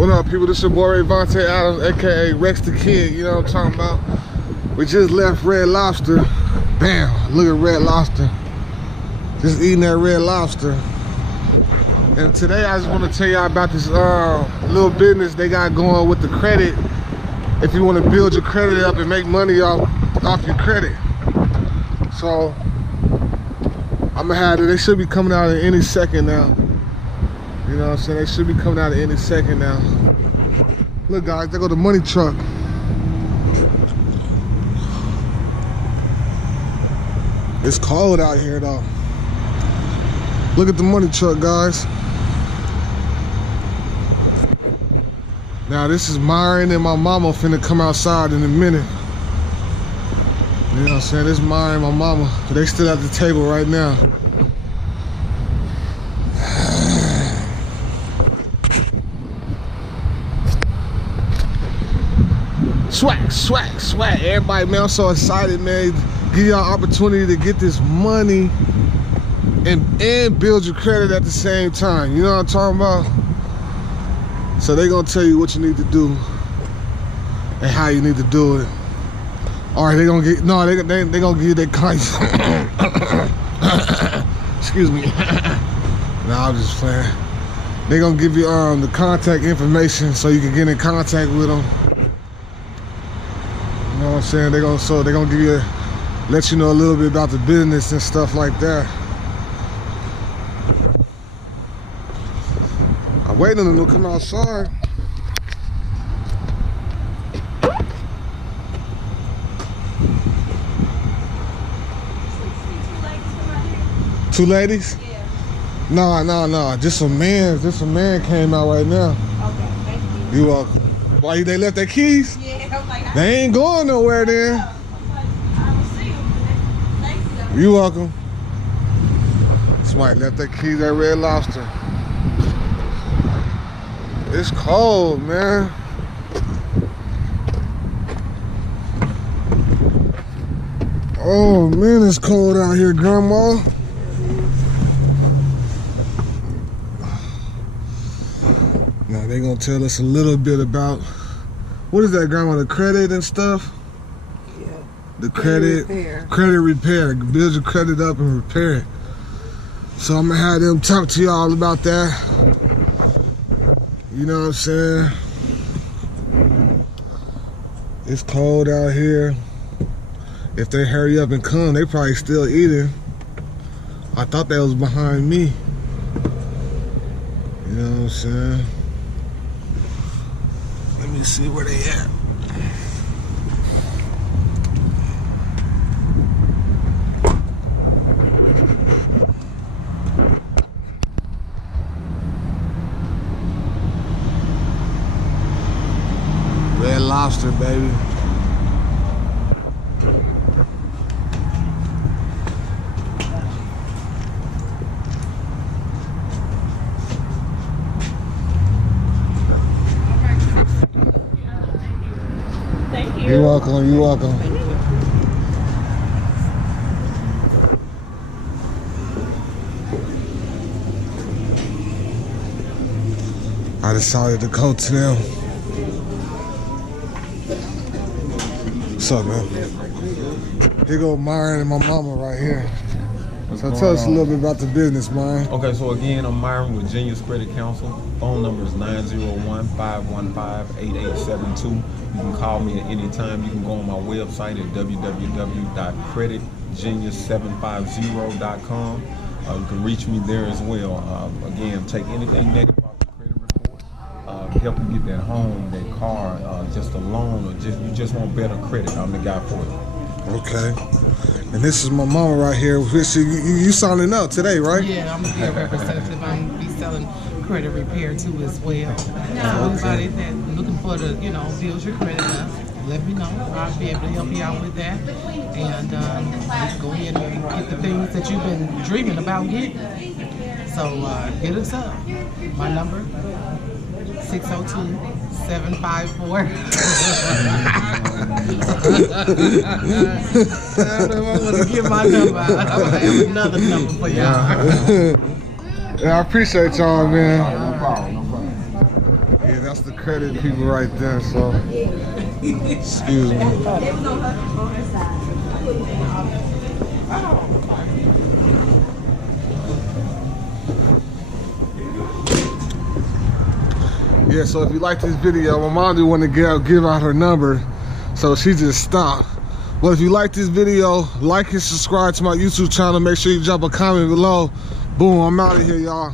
What up, people? This your boy Rayvontae Adams, aka Rex the Kid. You know what I'm talking about? We just left Red Lobster. Bam! Look at Red Lobster. Just eating that Red Lobster. And today I just want to tell y'all about this little business they got going with the credit. If you want to build your credit up and make money off your credit. So I'm gonna have it. They should be coming out in any second now. You know what I'm saying? They should be coming out at any second now. Look, guys, there go the money truck. It's cold out here, though. Look at the money truck, guys. Now, this is Myron and my mama finna come outside in a minute. You know what I'm saying? This is Myron and my mama. They still at the table right now. Swag, swag, swag. Everybody, man, I'm so excited, man. Give y'all opportunity to get this money and build your credit at the same time. You know what I'm talking about? So they gonna tell you what you need to do and how you need to do it. All right, they gonna get, no, they gonna give you that kind. Excuse me. Nah, I'm just playing. They gonna give you the contact information so you can get in contact with them. You know what I'm saying? They're gonna give you, let you know a little bit about the business and stuff like that. I'm waiting on them to come outside. Two ladies? Yeah. No. Just a man came out right now. Okay, thank you. You're welcome. Why they left their keys? Yeah. They ain't going nowhere then. You welcome. Somebody left their keys at Red Lobster. It's cold, man. Oh man, it's cold out here, Grandma. Now they gonna tell us a little bit about, what is that, Grandma? The credit and stuff? Yeah. The credit repair. Build your credit up and repair it. So I'm gonna have them talk to y'all about that. You know what I'm saying? It's cold out here. If they hurry up and come, they probably still eating. I thought that was behind me. You know what I'm saying? Let me see where they at. Red Lobster, baby. You're welcome, you're welcome. I decided to go to them. What's up, man? Here go Myron and my mama right here. So tell us a little bit about the business, Myron. Okay, so again, I'm Myron with Genius Credit Counsel. Phone number is 901-515-8872. You can call me at any time. You can go on my website at www.creditgenius750.com. You can reach me there as well. Again, take anything negative off the credit report. Help you get that home, that car, just a loan, or you just want better credit. I'm the guy for it. Okay. And this is my mama right here. You signing up today, right? Yeah, I'm a field representative. I'm going to be selling credit repair too as well. So anybody that's looking for the, build your credit up, let me know. I'll be able to help you out with that. And just go ahead and get the things that you've been dreaming about getting. So hit us up. My number, 602-754. I don't know if I want to give my number out. I have another number for y'all. Yeah, I appreciate y'all, man. No problem. Yeah, That's the credit people right there, so excuse me. Yeah, so if you like this video, my mom didn't want to give out her number, so she just stopped. But if you like this video, like and subscribe to my YouTube channel. Make sure you drop a comment below. Boom, I'm out of here, y'all.